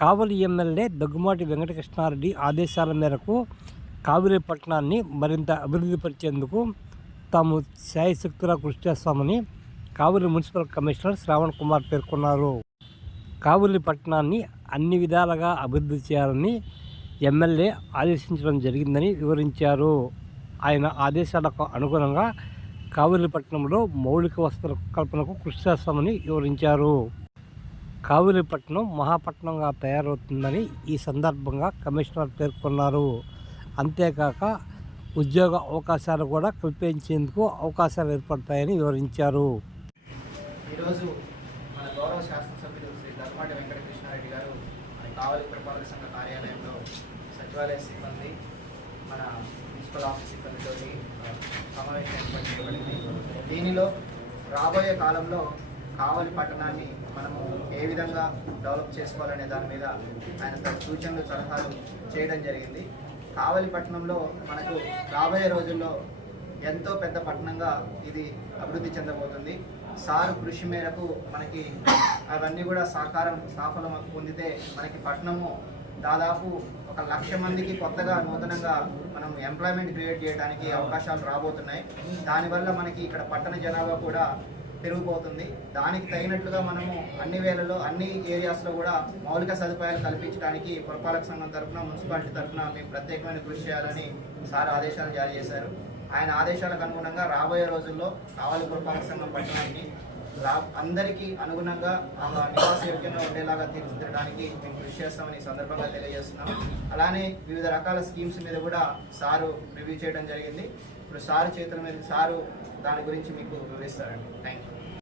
కావలి MLA Daggumati Venkatakrishna Reddy ఆదేశాల మేరకు కావిరి పట్టణాన్ని మరింత అభివృద్ధిపరిచేందుకు తాము శాయశక్తులా కృషి చేస్తామని కావిరి మున్సిపల్ కమిషనర్ శ్రావణ్ కుమార్ పేర్కొన్నారు. కావిరి పట్టణాన్ని అన్ని విధాలుగా అభివృద్ధి చేయాలని ఎమ్మెల్యే ఆదేశించడం జరిగిందని వివరించారు. ఆయన ఆదేశాలకు అనుగుణంగా కావిరిపట్నంలో మౌలిక వసతుల కల్పనకు కృషి చేస్తామని వివరించారు. కావిరిపట్నం మహాపట్నంగా తయారవుతుందని ఈ సందర్భంగా కమిషనర్ పేర్కొన్నారు. అంతేకాక ఉద్యోగ అవకాశాలు కూడా కల్పించేందుకు అవకాశాలు ఏర్పడతాయని వివరించారు. ఈరోజు మన గౌరవ శాసనసభ్యులు శ్రీ ధర్మాటి వెంకటకృష్ణారెడ్డి గారు మన కావలి పరిపాలక సంఘ కార్యాలయంలో సచివాలయ సిబ్బంది మన మున్సిపల్ ఆఫీస్ సిబ్బందితో సమావేశం ఏర్పాటు చేయబడింది దీనిలో రాబోయే కాలంలో కావలి పట్టణాన్ని మనము ఏ విధంగా డెవలప్ చేసుకోవాలనే దాని మీద ఆయన సూచనలు సలహాలు చేయడం జరిగింది. కావలి పట్టణంలో మనకు రాబోయే రోజుల్లో ఎంతో పెద్ద పట్టణంగా ఇది అభివృద్ధి చెందబోతుంది. సారు కృషి మేరకు మనకి అవన్నీ కూడా సాకారం సాఫలం పొందితే మనకి పట్టణము దాదాపు ఒక లక్ష మందికి కొత్తగా నూతనంగా మనం ఎంప్లాయ్మెంట్ క్రియేట్ చేయడానికి అవకాశాలు రాబోతున్నాయి. దానివల్ల మనకి ఇక్కడ పట్టణ జనాభా కూడా పెరిగిపోతుంది. దానికి తగినట్లుగా మనము అన్ని వేళల్లో అన్ని ఏరియాస్లో కూడా మౌలిక సదుపాయాలు కల్పించడానికి పురపాలక సంఘం తరఫున మున్సిపాలిటీ తరఫున మేము ప్రత్యేకమైన కృషి చేయాలని సార్ ఆదేశాలు జారీ చేశారు. ఆయన ఆదేశాలకు అనుగుణంగా రాబోయే రోజుల్లో కావాలి పురపాలక సంఘం పట్టణానికి రా అందరికీ అనుగుణంగా నివాస యోగ్యంగా ఉండేలాగా తీర్చిదిద్దడానికి మేము కృషి చేస్తామని సందర్భంగా తెలియజేస్తున్నాం. అలానే వివిధ రకాల స్కీమ్స్ మీద కూడా సారు రివ్యూ చేయడం జరిగింది. ఇప్పుడు సారు చేతుల మీద సారు దాని గురించి మీకు వివరిస్తారండి థ్యాంక్ యూ